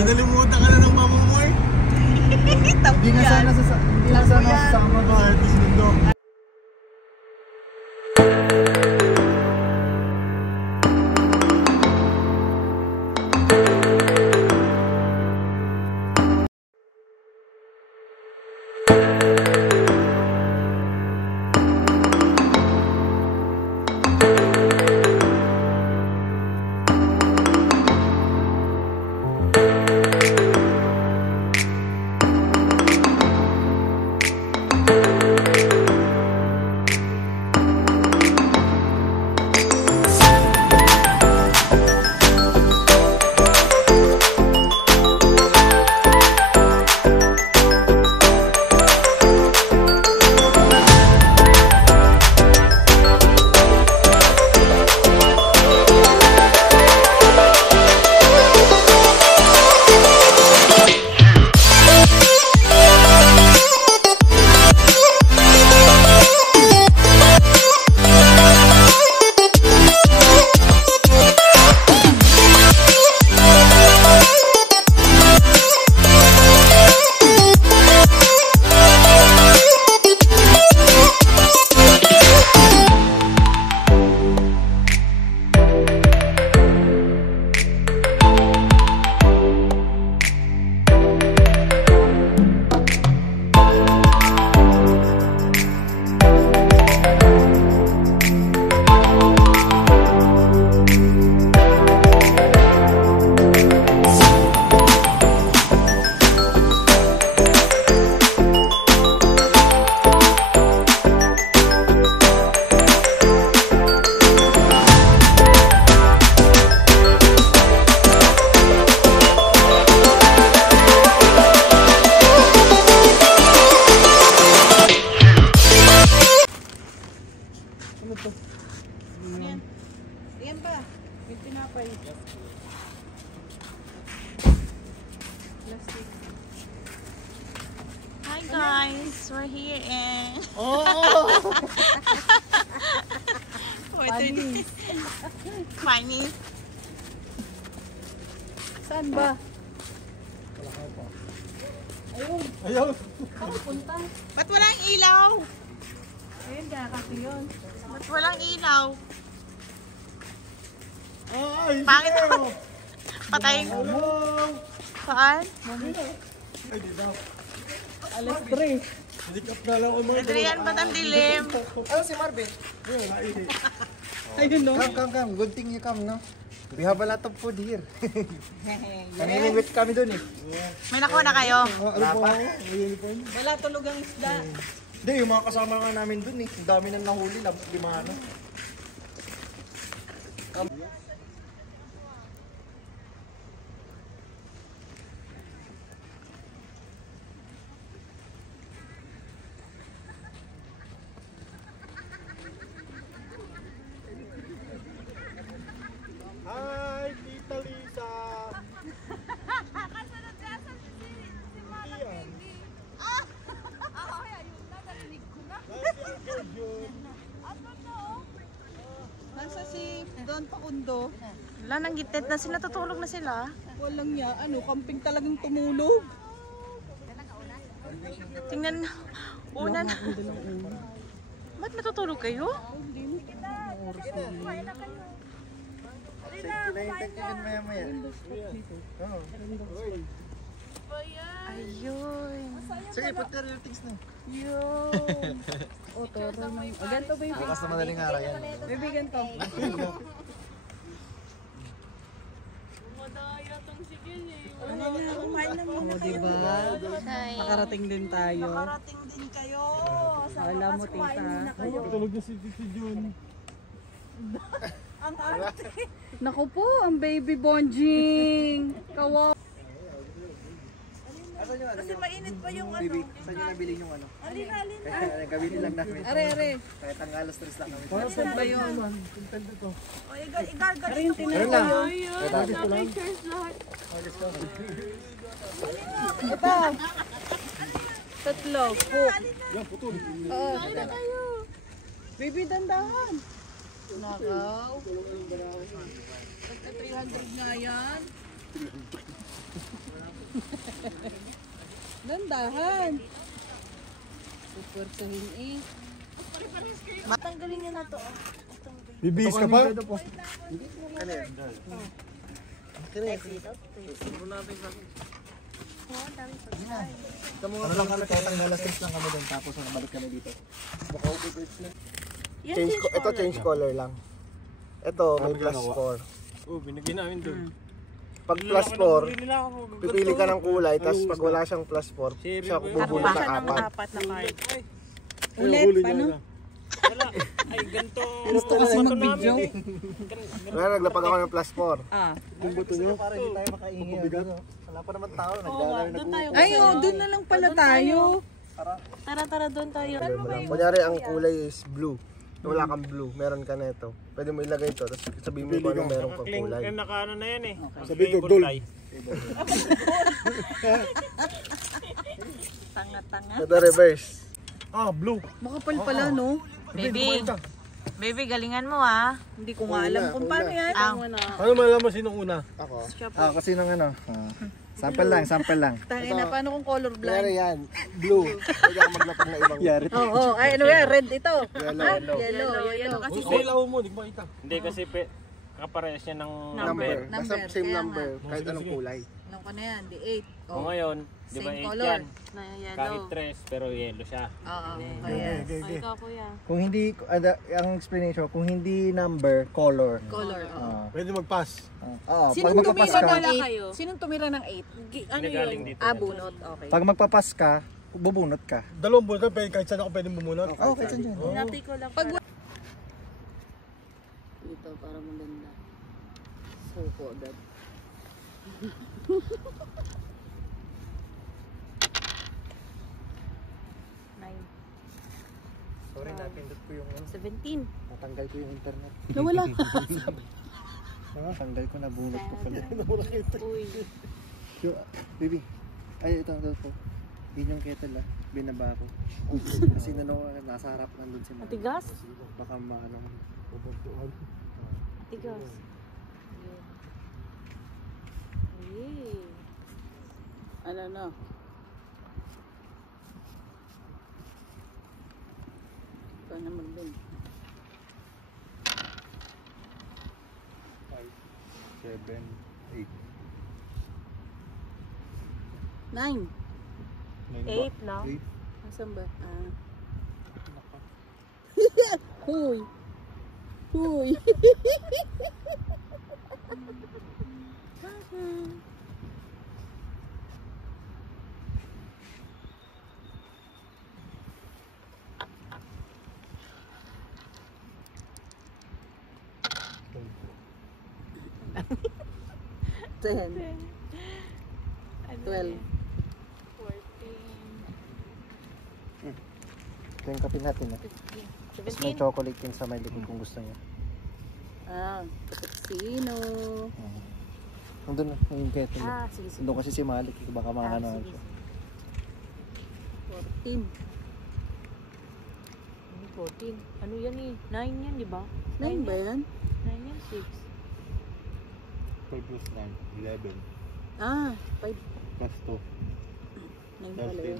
Kinalimutan ka na ng mama mo eh. Hindi na sana sasama ko artist mundo. Yan ba? May tinapay. Plastic. Hi guys, we're here in... Oh! Funny. Funny. Saan ba? Ayun! Saan punta? Ba't walang ilaw? Ayun, kasi yun. Ba't walang ilaw? Ay! Pangit ako. Patayin ko. Hello! Saan? Ay, di daw. Alas 3. Sinikap na lang ako mga Adrian, ba't ang dilim? Ano si Marvin? Ayun, nainit. Ayun no? Come. Good thing you come, no? We have a lot of food here. Nanginimit kami dun eh. May nakuha na kayo? Ano po ako? Uniform? Wala tulog ang isda. Hindi, yung mga kasama nga namin dun eh. Ang dami nang nahuli na limano. Hi, Tita Lisa! Nasa si Don Pakundo. Wala, nang gitit na sila. Tutulog na sila. Walang niya, camping talagang tumulog. Tingnan. Una na. Ba't natutulog kayo? Sinahintay ka din maya-maya. Oo. Ayun. Sige, put your things na. Yun. O, toro na. O, ganito baby. Bukas na madaling araw yan. Baby, ganito. Kumain na muna kayo. Diba? Nakarating din tayo. Nakarating din kayo. Alam mo, tita. Tulog na si June. Ang arte. Naku po, ang baby bonjing. Kawawa. Kasi mainit pa yung ano. Bibi, saan nyo nabili yung ano? Alin. Kaya gawin lang namin. Are. Kahit ang alas 3 lang kami. Saan ba yun? Content ito. O, igargalit Ayun mo. lang. Ito. Tatlo. Yan, putol. Oo. Baby, dandahan. Nakaw. Pagka 300 nga yan. Dandahan. Pupwersahin eh. Matanggalin niya na to. Bibihis ka pa? Ano lang kami, kahit ang alas 6 lang kami doon, tapos balik kami dito. Ito change color lang. Ito may plus 4. Oh, binigyan namin doon. Pag plus 4, pipili ka ng kulay, tapos pag wala siyang plus 4, siya bubulot Siya ng ng 4. apat na card. Ulit, paano? Wala. Ay, ganito. Gusto kasi mag-video. Kaya naglapag ako ng plus 4. Ah. Yung buto nyo? Para hindi tayo makaingi. Wala pa naman tao, naglalaro. Ay, oh, doon na lang pala tayo. Tara, doon tayo. Kunyari ang kulay is blue. Wala kang blue, meron ka nito. Pwede mo ilagay ito, tapos sabihin mo kung anong meron kang kulay. Yung nakaano na yan eh. Sabi ko, gold. Tanga-tanga. Ito reverse. Ah, blue. Makapal pala, no? Baby, galingan mo ah. Hindi ko nga alam kung paano yan. Ano malaman sinong una? Ako? Kasi nung ano. Sample lang. Tangin na, paano kung color blind? Kunyari yan, blue. Pwede ako maglapag na ibang yari. Oo, ay ano yan, red ito. Yellow. Kasi Ilaw mo, di ba kita? Hindi kasi kaparehas niya ng Number. Basta Number. same Kaya number, kahit anong kulay. Anong ko na yan, di 8. O ngayon, di ba Same 8 color. yan? Na Kahit yellow. 3, pero yellow siya. Oo, kaya. Ay, ikaw kuya. Kung hindi, ang explanation, kung hindi number, color. Color, oo. Pwede mag-pass. Oo, pag Sinong magpapas tumira ka, ng 8? Sinong tumira ng 8? Ano Nagaling yun? dito. Bunot. Okay. pag magpapas ka, bubunot ka. Dalawang buwan ka, kahit saan ako pwede bumunot. Oo, kahit saan dyan. Hinati ko lang Pag para. Dito, para maganda. Suko agad. Sorry, napindot ko yung 17. natanggal ko yung internet. Nawala. Natanggal ko, nabunot ko pala. Uy. Yung, baby, ay ito po. Yun yung kettle binaba ko. Kasi nasa harap nandun si mama. Matigas? Baka maanong Tigas. Uy. Ano na? Ikaw na mag-bin. 7, 8. 9. 8 na. Nasaan ba? Huy. Huy. Ten. 12. 14. Ito yung kape natin. Tapos may 17. chocolate yun sa may likod kung gusto niya. Cappuccino. Nandun yung kettle. Sige. Doon kasi si Malik, baka mga ano. Sige. 14. 14. Ano yan eh? 9 yan, di ba? 9 ba yan? 9 yan, 6. 12 plus 9, 11. 5. Plus 2, 9 pala yun.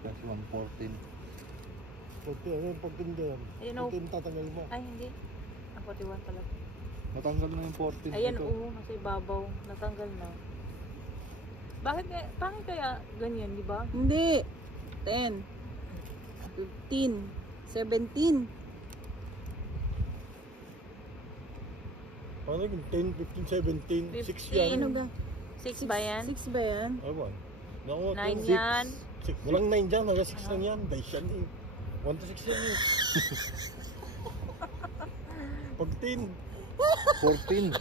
plus 1, 14. 14, ano yung 14 doon? Ayun, oh. 14 tatanggal mo. Ay, hindi. 41 pala. Natanggal na yung 14. Ayan, dito. oo. Nasa ibabaw. Natanggal na. Bakit kaya ganyan, di ba? Hindi. 10. 15. 17. Ano yung 10, 15, 17, 6 yan. Ano ba? 6 ba yan? 6 ba yan? Ewan. Naku, 9 6. yan. Walang 9 dyan, hanggang 6 lang yan. Dice yan eh. 1 to 6 yan eh. Pag 10. 14.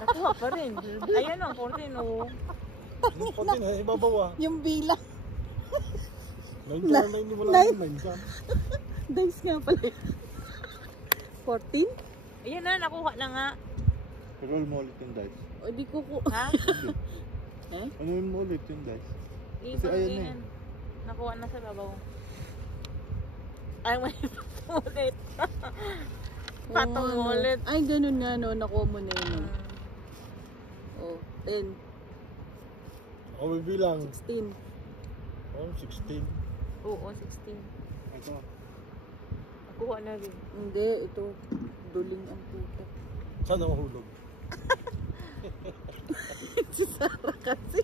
Nakuha pa rin. Ayan o, 14 o. Yung 14 eh, ibabaw ah. Yung bilang. 9 dyan, 9 wala nang 9 dyan. Dice nga pala. 14? Ayan na, nakuha na nga. Roll mo ulit yung dice. O di ko Ha? Ano yun mo ulit yung dice? Ibang ayan na yan. Nakuha na sa babaw. Ay, may ulit. Patong ulit. Ay, ganun nga no. Nakuha mo na yun. No? Oh, 10, Ako bibilang. 16. Oh, 16. Oo, 16. Ito. Nakuha na rin. Hindi, ito. Duling ang puta. Saan ako hulog? Si Sarah kasi.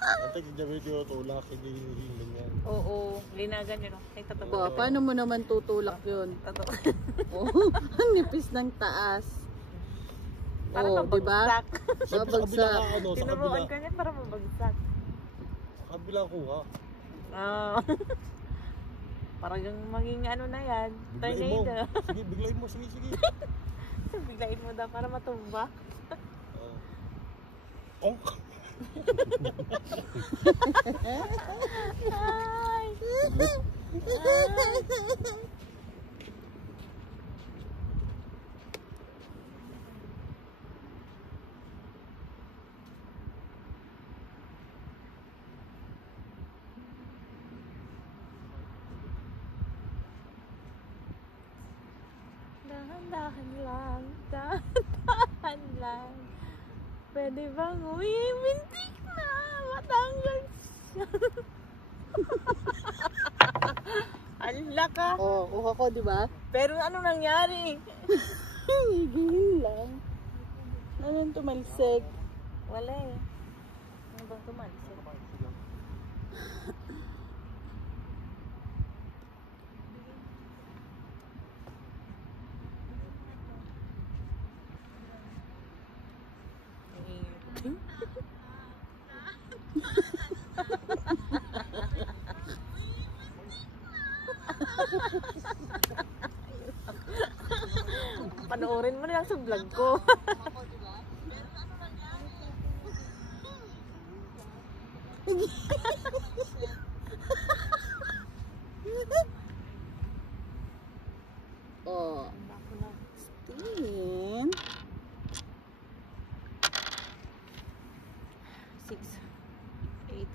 Ate, kagabi ko tulak, hindi hihiling yan. Oo, linagan yun. Ay, totoo. Ba, paano mo naman tutulak yun? Totoo. Oh, ang nipis ng taas. Para Oh, di ba? mabagsak. Sa kabila Babagsak. ka, ano, sa kabila. Tinuruan ka niya para mabagsak. Sa kabila kuha. Ah. Parang yung maging ano na yan. Biglayin mo. Tornado. Sige, biglayin mo. Sige, sige. Biglain mo daw para matumba. Konk. Ay! Dahan-dahan lang, dahan-dahan lang. Pwede bang umimintik na matanggal siya? Ala ka. Oh, kuha ko, di ba? Pero ano nangyari? Higil lang. Anong tumalsik? Wala eh. Ano bang tumalsik? Panoorin mo na lang sa vlog ko. Oh, 16. 6, 8.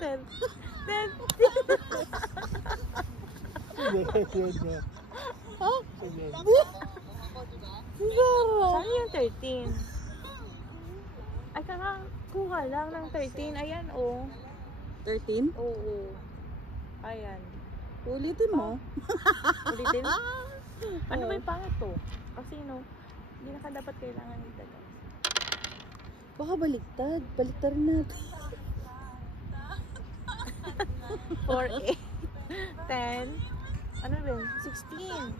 Ten. Saan yung 13? Ay, kakakuha lang ng 13. Ayan, oh. 13? Oo. Ayan. Ulitin mo. Ulitin. Ano ba yung pangit to? Kasi no, hindi na ka dapat kailangan ito, guys. Baka baliktad. Baliktad natin. 4, 8, 10. Ano ba yun? 16.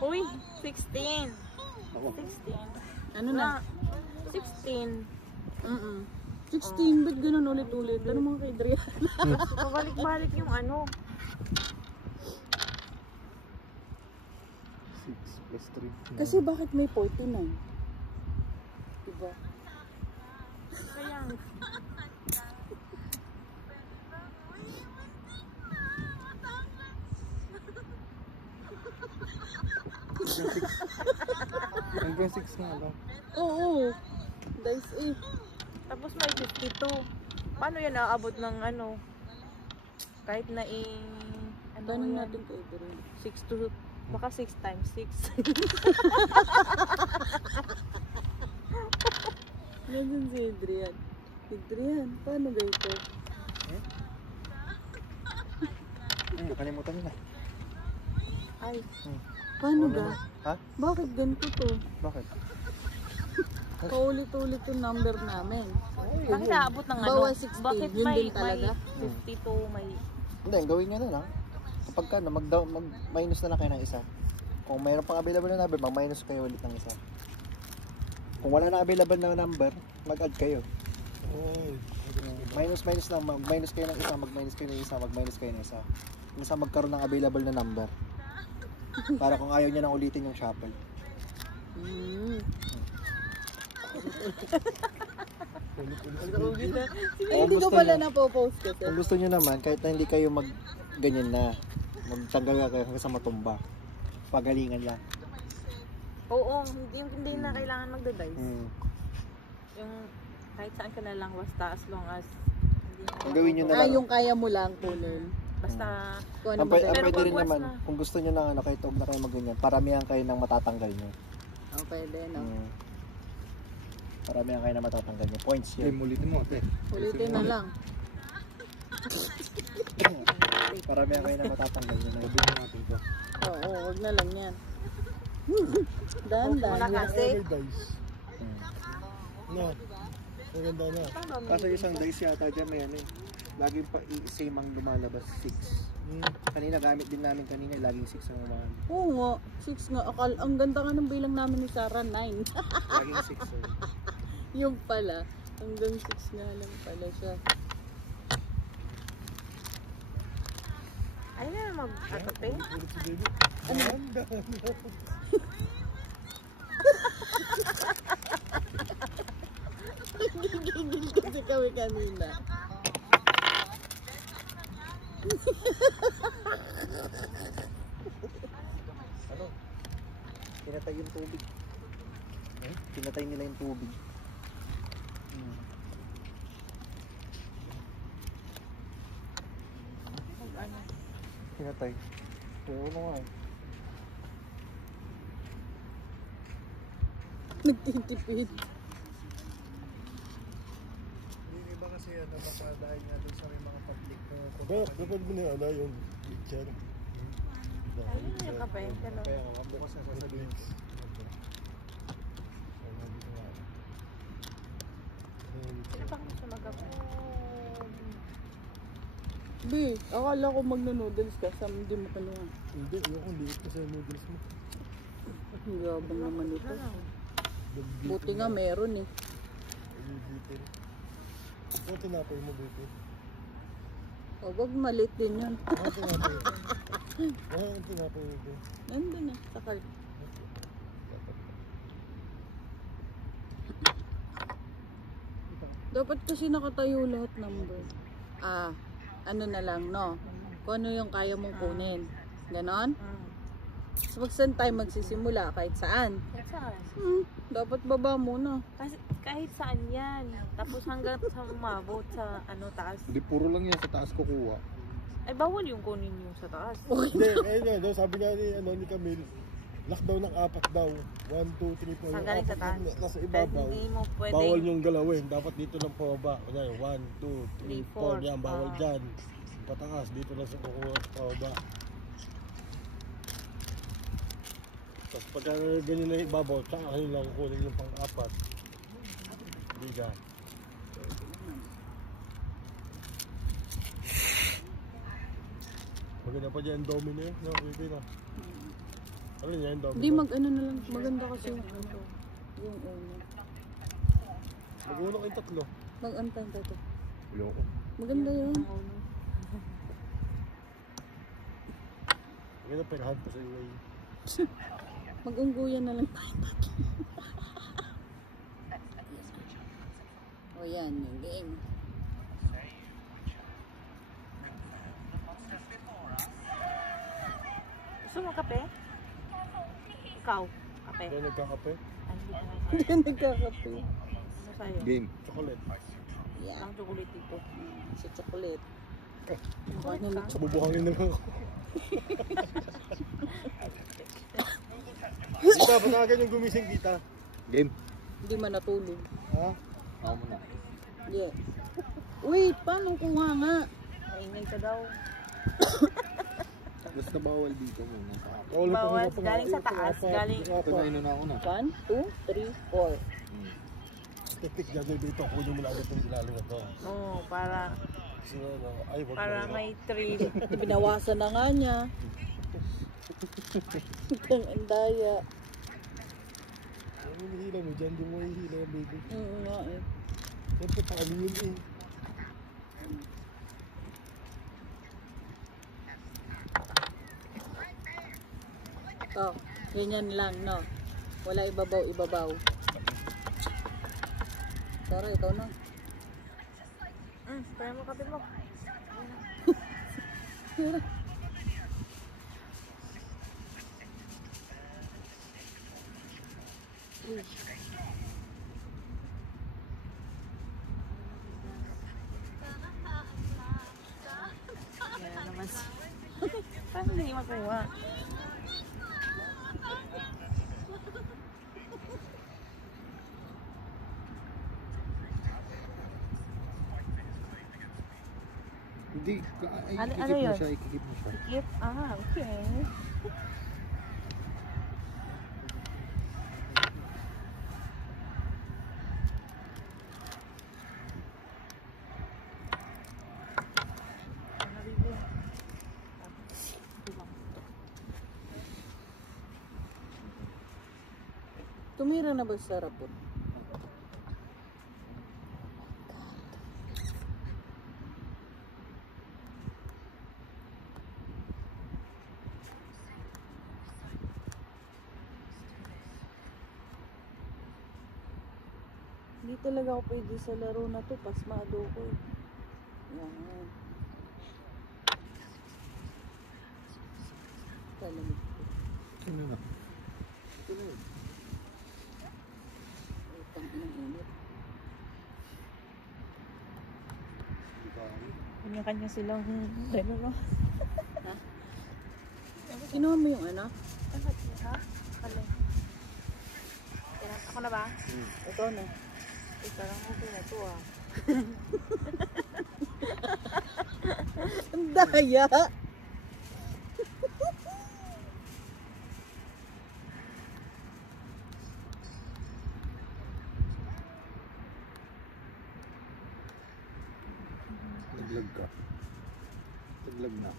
Uy, 16. 16. Ano na? 16. 16, ba't ganun ulit-ulit? Ano mga kay Drea? Pabalik-balik yung ano. 6 plus 3. Kasi bakit may 49? Diba? Kaya, Hanggang 6 nga lang. Oo. Dice eh. tapos may 52. Paano yan aabot ng ano? Kahit na ano Tanong yan? natin kay Drea. 6 to, baka 6 times 6. Nandiyan si Adrian. Adrian, paano ganito? Nakalimutan mo na. Ay, Paano ga? Ha? Bakit ganito to? Bakit? Paulit-ulit yung number namin. bakit aabot ng ano? Bawas 16, Bakit yun din talaga? may 52, may... Hindi, gawin nyo na lang. Kapag ka, mag-minus na lang kayo ng isa. Kung mayroon pang available na number, mag-minus kayo ulit ng isa. Kung wala na available na number, mag-add kayo. Minus lang, mag-minus kayo ng isa, mag-minus kayo ng isa, mag-minus kayo ng isa. Minsan magkaroon ng available na number. Para kung ayaw niya nang ulitin yung shuffle. Ay, hindi ko pala napopost kasi. Kung gusto niyo naman, kahit na hindi kayo ganyan na, magtanggal kayo hanggang sa matumba. Pagalingan lang. Oo, hindi na kailangan magda-dice. Hmm. Yung Kahit saan ka na lang basta as long as hindi na Ang gawin nyo na lang. Yung kaya mo lang kunin. basta Kung ano Ang ba pwede Pero rin pag naman, once na- kung gusto nyo na ano, kahit huwag na kayo magganyan, paramihan kayo ng matatanggal nyo. Oh, pwede, no? Paramihan kayo na matatanggal nyo. Points Ay, yun. ulitin mo, ate. Ulitin na lang. Paramihan kayo na matatanggal nyo. Na Sabihin natin to. Oo, wag na lang yan. Dahan-dahan. Wala kasi. May dice. No. Maganda na. Kaso isang dice yata dyan may ano eh. Laging pa same ang lumalabas, 6. Kanina gamit din namin kanina, laging 6 ang lumalabas. Oo nga, 6 nga. Ang ganda nga ng bilang namin ni Sarah, 9. Laging 6 eh. Yung pala, hanggang 6 nga lang pala siya. ay na mag-atape. Ulit si baby. Gigigil kasi kami kanina. Ano? Pinatay yung tubig. Pinatay nila yung tubig. Pinatay. Pero ano nga eh. Nagtitipid. Yung iba kasi ano, baka dahil nga doon sa may mga public na Dapat mo na ala yung picture. Ayun yung kape. Ganun. kaya nga, bukas na sasabihin. Sino pa gusto mag-kape? Bi, akala ko magno-noodles ka sa hindi mo kinuha. Hindi, ayoko liit kasi yung noodles mo. Ang yabang naman ito. Dagditin Buti nga meron eh. Dagditin. Ano tinapay mo, baby? O, wag malit din yun. Ano tinapay mo? Ano tinapay mo, baby? Nandun eh, sa cart. Dapat kasi nakatayo lahat number. Ah, ano na lang, no? Kung ano yung kaya mong kunin. Ganon? So, pag saan tayo magsisimula, kahit saan. Kahit saan. Dapat baba muna. Kasi kahit saan yan. Tapos hanggang sa umabot sa ano taas. Hindi, puro lang yan sa taas kukuha. Ay bawal yung kunin yung sa taas. Hindi, ayun nga, no, sabi nga ni Camille, lockdown ng 4 daw. 1, 2, 3, 4. Sa galing sa taas. Nasa Dahil ibabaw. hindi mo Bawal pwedeng yung galawin. Dapat dito lang pababa. Kunyari, 1, 2, 3, 4. Yan, bawal dyan. Pataas, dito lang sa kukuha at pababa. Tapos pagka ganyan na yung ibabaw, tsaka kayo lang kukunin yung pang-4. Hindi dyan. Maganda pa dyan yung domino eh. No, wait, no. Ano yan yung domino? Hindi, mag-ano na lang. Maganda kasi yung ano. Yung una. Mag-uno kayong 3. Mag-antay ka to. Ayoko. Maganda yun. Maganda perahan pa sa iyo. Mag-ungguyan na lang tayo. O yan, yung game. Gusto mo kape? Ikaw, kape. Kaya nagkakape? Ay, hindi ko na Hindi ka nagkakape. Ano sa'yo? Game. Chocolate. Yan. Ang chocolate dito. Si chocolate. Chocolate Ano ka? Bubuhangin na lang ako. Tita, ba't ka ganyan gumising, tita? Game. Hindi man natulog. Ha? Ako muna. Yeah. Wait, paano kuha nga? Maingay ka daw. Basta bawal dito muna. Bawal, galing sa taas, galing- Ito na ina na ako na. 1, 2, 3, 4. Tipik dyan dito. Kunin mo na agad itong ilalim na to. Oo, para Kasi ano, ay, wag para na. may thrill. Binawasan na nga niya. Ang andaya. Ang hinihila mo dyan, di mo hinihila yung baby. Nga eh. Siyempre, paano yun eh. Oh, ganyan lang, no? Wala ibabaw. Sorry, ikaw na. Kaya mo kape mo. hindi makuha. Hindi, Ano ikikip mo yun? siya, ikikip mo siya. If, okay. Tumira na ba sa rapon? Hindi talaga ako pwede sa laro na to. Pasmado ko eh. Yan. Talamig ko. Ano na? Ito na. Utang inang init. Kanya-kanya silang gano'n, no? Kinuha mo yung ano? Ha? Ano? Ako na ba? Ito na. Ito lang okay na to ah. Ang daya! Naglag ka. Naglag na.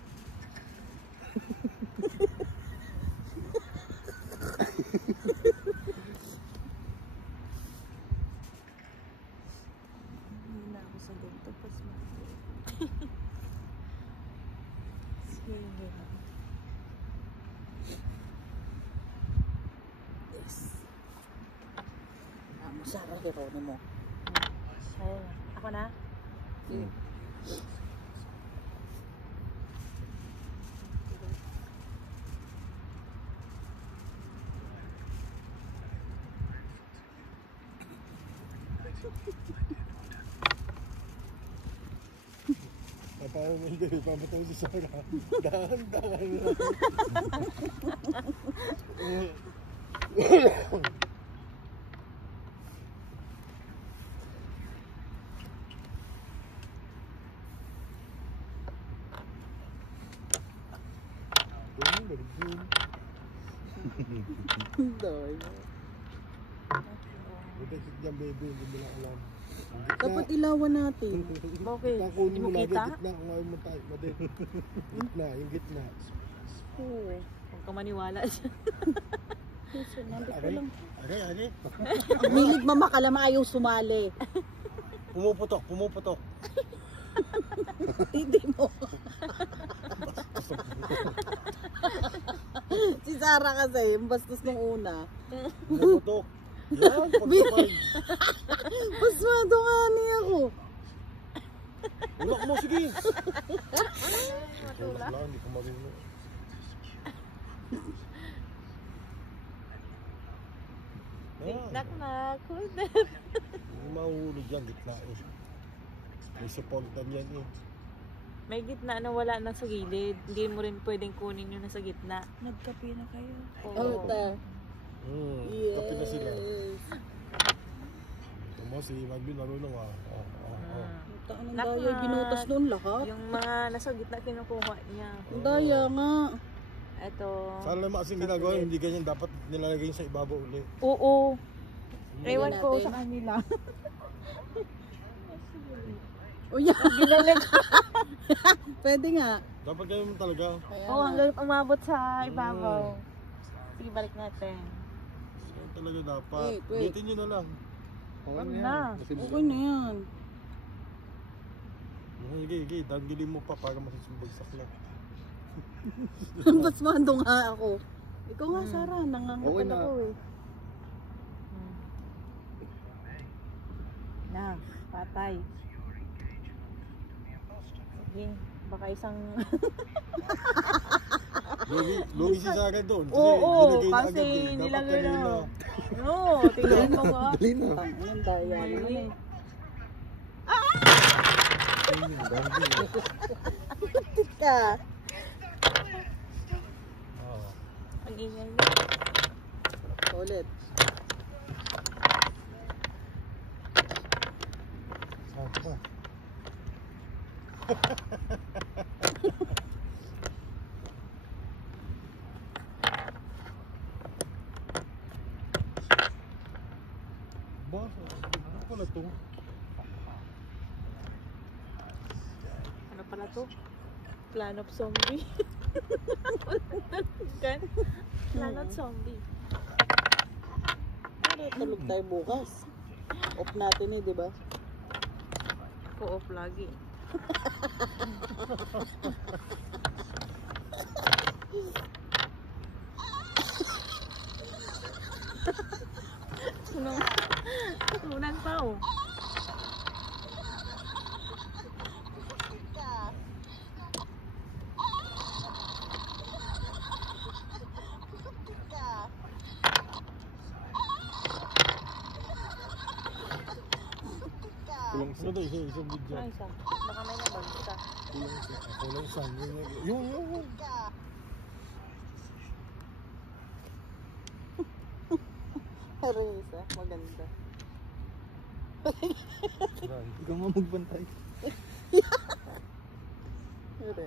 Hindi na ako sa ganito. Pasmado. Sige. Yes. Masarap yung mo. Ayun. Ako na? Hindi, pamatay si Sarah. Dahan-dahan lang. Ang daya. Buti dyan, baby, hindi mo lang alam. Dapat ilawan natin. Bakit? Takunin Hindi mo mo lagi, kita? gitna. Kung ayaw mo tayo, madit. Gitna, yung gitna. Oo. Huwag ka maniwala siya. Kasi nandito Aray, lang. aray. Ang hilig mamakalama ayaw sumali. Pumuputok, pumuputok. Hindi mo. Si Sarah kasi, yung bastos nung una. Pumuputok. Yan, pagkapag. Pasmado nga niya ako. Ulak mo, sige. Matula. Wala, hindi ko marunong. Knock-knock. Who's that? Hindi mahuhulog yan, gitna eh. May supportan yan eh. May gitna na wala na sa gilid. Hindi mo rin pwedeng kunin yung nasa gitna. Nagkape na kayo. Oo. Yes. Kapi na sila. Ito mo, si Magvin marunong ah. Ang Knock, daya, knock. ginutas noon lahat. Yung mga nasa gitna kinukuha niya. Ang daya nga. Ito. Sana naman kasing ginagawa, hindi ganyan. Dapat nilalagay sa ibabaw uli. Oo. Tingnan Ewan ko natin. sa kanila. O yan. Ginalik. Pwede nga. Dapat ganyan mo talaga. Kaya Oo, nga. hanggang umabot sa ibabaw. Sige, balik natin. Yan talaga dapat. Wait. Ulitin nyo na lang. Ano na? Okay na yan. Sige, danggilin mo pa para masisumbagsak na. Pasmado nga ako. Ikaw nga, Sarah. Nangangatal Okay na. ako eh. Na, patay. Sige, baka isang... Lugi si Sarah doon. Oo, nilagay na kasi agad eh. Dapat nilagay na. kanina. No, tingnan mo ba? Dali na. Ang daya naman eh. Ka. Ang ingay niya. Ulit. Saan pa? Boss, ano pala to? Ano pala to? Plan of zombie. Kan? Plan of zombie. Pero tulog tayo bukas. Off natin eh, di ba? Co-off lagi. Lunan pa oh. Kulang sa isang video. Ay, isa. Baka may nabagta. Kulang sa yung. Pero yung isa, maganda. Ikaw nga magbantay. Pero,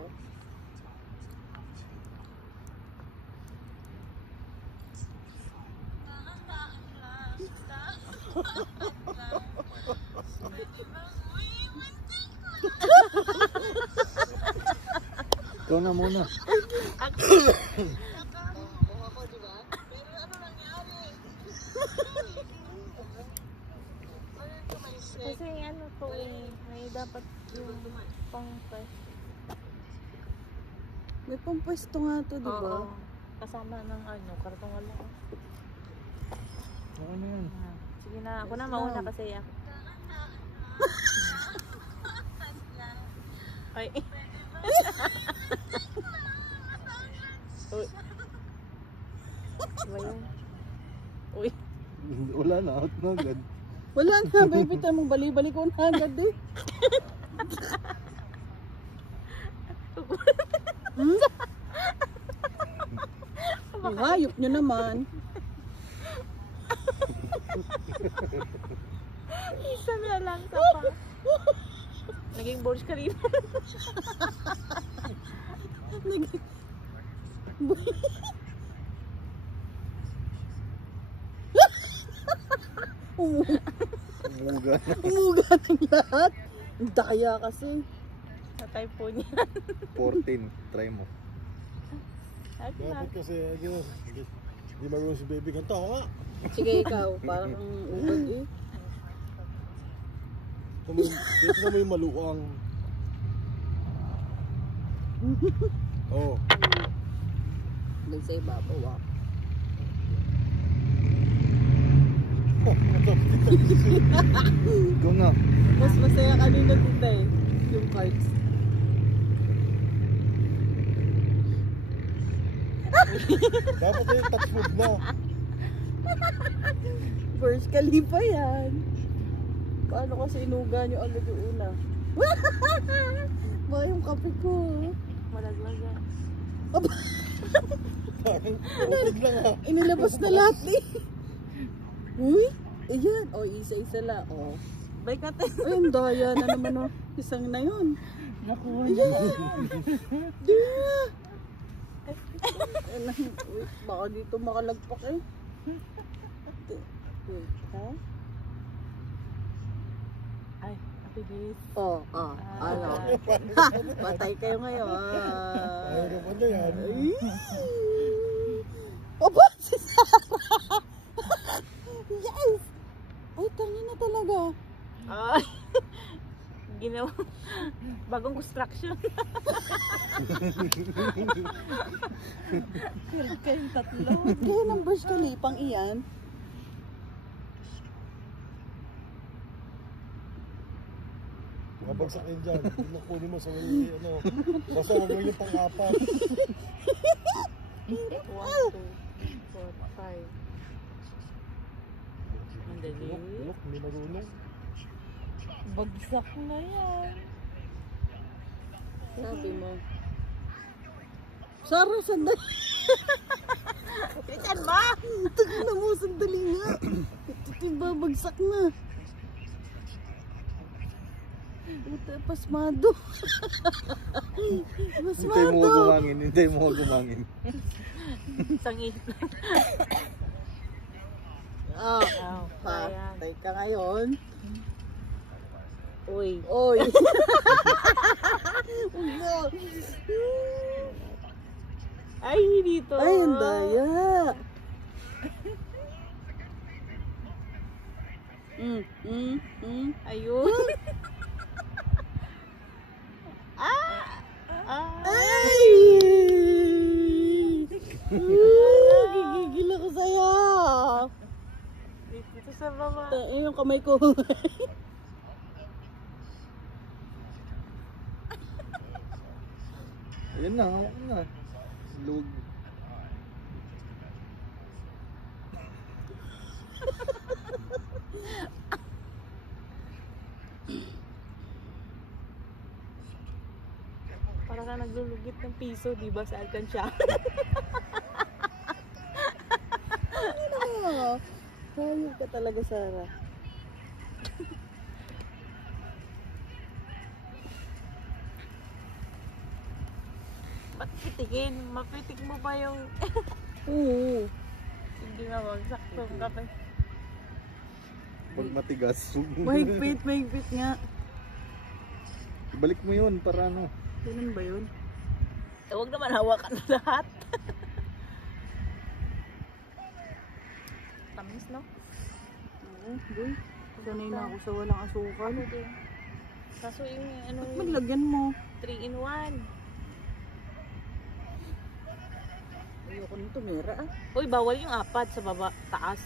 Ikaw na muna. Kasi ano to eh, may dapat yung pang-press. may pampwesto nga to, di ba? Oo. Kasama ng ano, kartong wala. Okay na yan. Sige na, ako na mauna kasi ako. Ay. Uy. Ba yun? Uy. Wala na, out na agad. Wala na, baby, tayo mong bali-bali ko na agad eh. Ang hayop nyo naman. Isa na lang ka pa. Naging Burj Khalifa. Umuga na. Umuga ng lahat. Ang daya kasi. Natay po niya. 14. Try mo. Dapat kasi, hindi marunong si baby kanta. Ako nga. Sige, ikaw. Parang ubad eh. Dito na mo yung maluang. Oh. Doon sa ibabaw ah. Ikaw na. Mas masaya kanina tita eh. Yung cards. Dapat yung touch food na. Burj Khalifa yan. Paano kasi inuga nyo agad yung una? Ba yung kape ko? Malaglaga. Utig lang ha. Inilabas na lahat eh. Uy, ayan. O, isa-isa lang. O. Balik natin. Ay, ang daya na naman o. Isang na yun. Nakuha niya. Wait, baka dito makalagpak eh. Wait, ha? Ay, napigis. Oh, ano? Ha, patay kayo ngayon. Ayaw naman na yan. Ay! Opa, si Sarah! Yes! Ay, tanga na talaga. Ay. Ginawa. Bagong construction. Kailan kayong tatlo? Kayo ng Burj Khalifang iyan. Mabagsak yun dyan. Kunin mo sa may ano. Basta huwag mo yung pang-apat. 1, 2, 3, 4, 5. Ang dali. Look, hindi marunong. Bagsak na yan. Sabi mo. Sarah, sandali. Bilisan mo! Tagal na mo, sandali nga. Ito babagsak na. Ito, pasmado. Hintay mo Pasmado. gumangin, hintay mo gumangin. Sangit. Ah, Oh, pa, ayan. tay ka ngayon. Uy. Oy. Ay, dito. Ay, ang daya. Ayun. Ah! Ay! Gigigil ako sa'yo. Dito sa baba. Yung kamay ko. Ayun na, ako na. Lug. Para ka naglulugit ng piso, di ba, sa alkansya? Hayop ka talaga, Sarah. Ba't pitikin? Mapitik mo pa yung... Oo. Hindi nga wagsak yung kape. Pag matigas. Mahigpit nga. Ibalik mo yun para ano. Ganun ba yun? Eh, huwag naman hawakan na lahat. Tamis, no? Oo, boy. Sanay na ako sa walang asukal. Ano din? Kaso yung ano Ba't yung maglagyan mo? 3-in-1. Ayoko nito, mera ah. Uy, bawal yung apat sa baba, taas.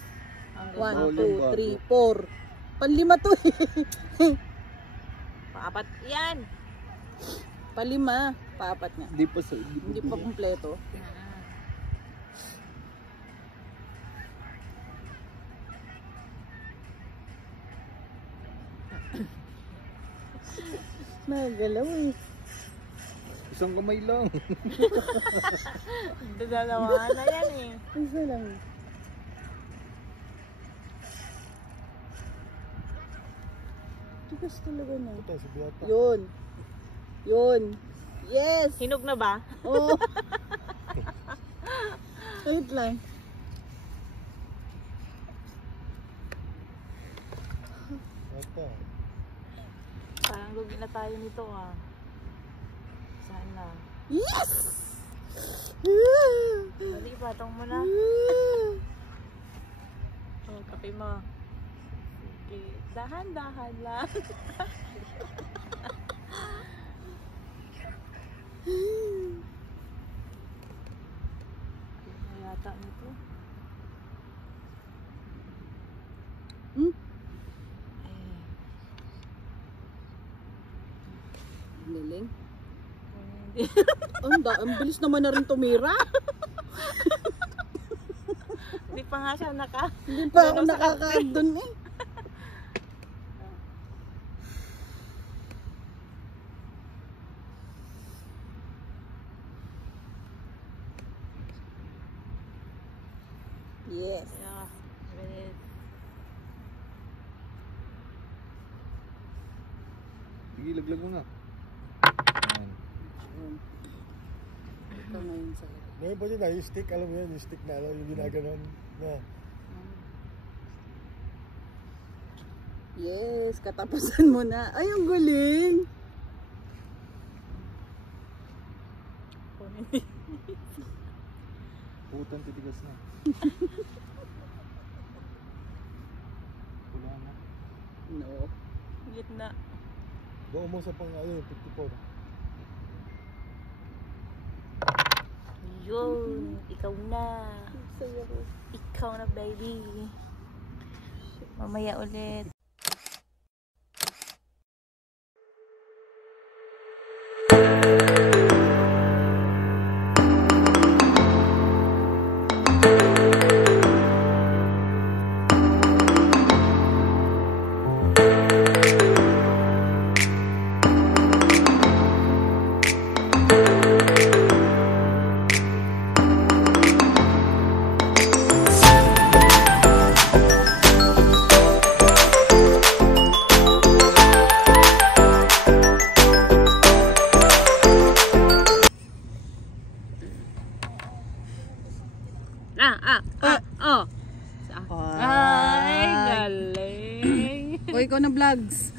Hanggang 1, 2, 3, 4. Panlima to eh. paapat. Yan! Palima. Paapat nga. Hindi pa sa... Hindi pa kumpleto. Nagalaw eh. Isang kamay lang. Dalawahan na yan eh. Isa lang. Tigas talaga na. Ito, si Beata. Yun. Yun. Yes! Hinog na ba? Oo. Wait lang. Ito. Parang lugi na tayo nito ah. Sana. Yes! Dali, patong mo na. Oh, kape mo. Okay. Dahan-dahan lang. Ano yata nito? Hmm? Eh, Galing. hindi. Ang bilis naman na rin tumira. Hindi pa nga siya Hindi pa ako Ano sa nakakaad dun eh. Yes. Yeah, bilis. Sige, laglag mo na. Ayan. Ito ngayon sa Ngayon ba yun na, yung stick, alam mo yun, yung stick na alam, yung ginaganon na. Yes, katapusan mo na. Ay, ang galing. Putang titigas na. Wala na. No. Gitna. Buo mo sa pang, ayun, 54. Yun, ikaw na. Saya ko. Ikaw na, baby. Mamaya ulit. na vlogs.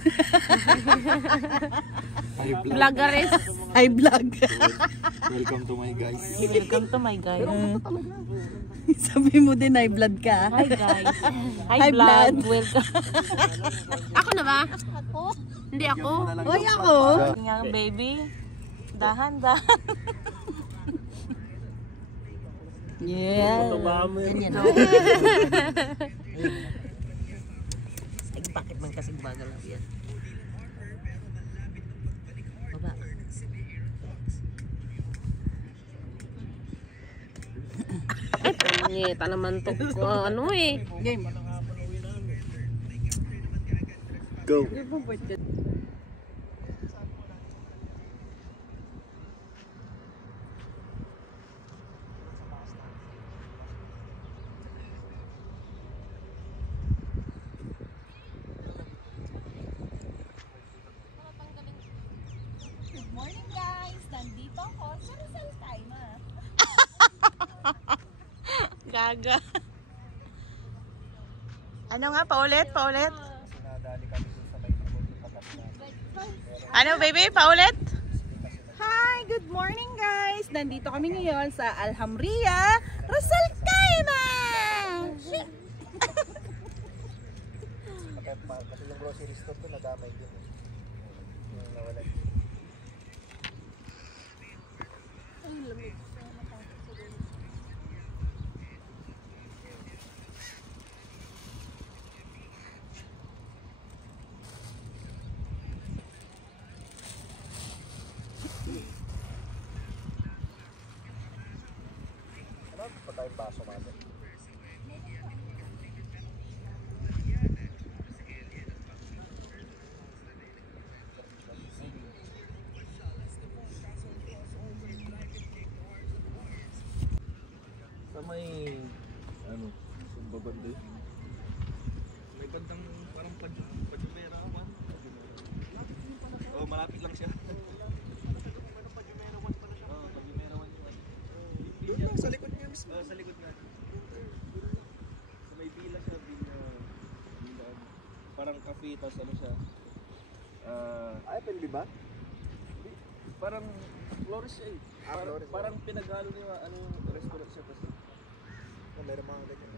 Vloggeres. Hi vlog. Welcome to my guys. Welcome to my guys. Sabi mo din hi vlog ka. Hi guys. Hi, vlog. vlog. Welcome. Ako na ba? Ako? Hindi ako. Hoy ako. Nga baby. Dahan. Yeah. Tuba mo yun. Ay, bakit man kasing bagal lang yan? Baba. Ay, pangita naman to. Ano eh. Game. Go. Good morning guys. Nandito ako sa Rizal Time. Gaga. Ano nga? Paulit? Ano baby? Paulit? Hi, good morning guys. Nandito kami ngayon sa Alhamria Rizal Time. Kasi yung grocery store ko nadamay din. Yung nawala. Ano pa tayong baso natin? Sa may ano, sa babanda yun. May bandang parang Pajumera man. Oh, malapit lang siya. Pajumera 1 pala siya. Oh, Pajumera 1 yung ano. Doon lang, sa likod niya mismo. Oh, sa likod na. Sa may villa siya, villa ano. Parang cafe, tapos ano siya. Ay, pwede ba? Parang Flores siya eh. Flores. Parang pinaghalo niya ano yung restaurant siya. Tapos Meron mga ganyan.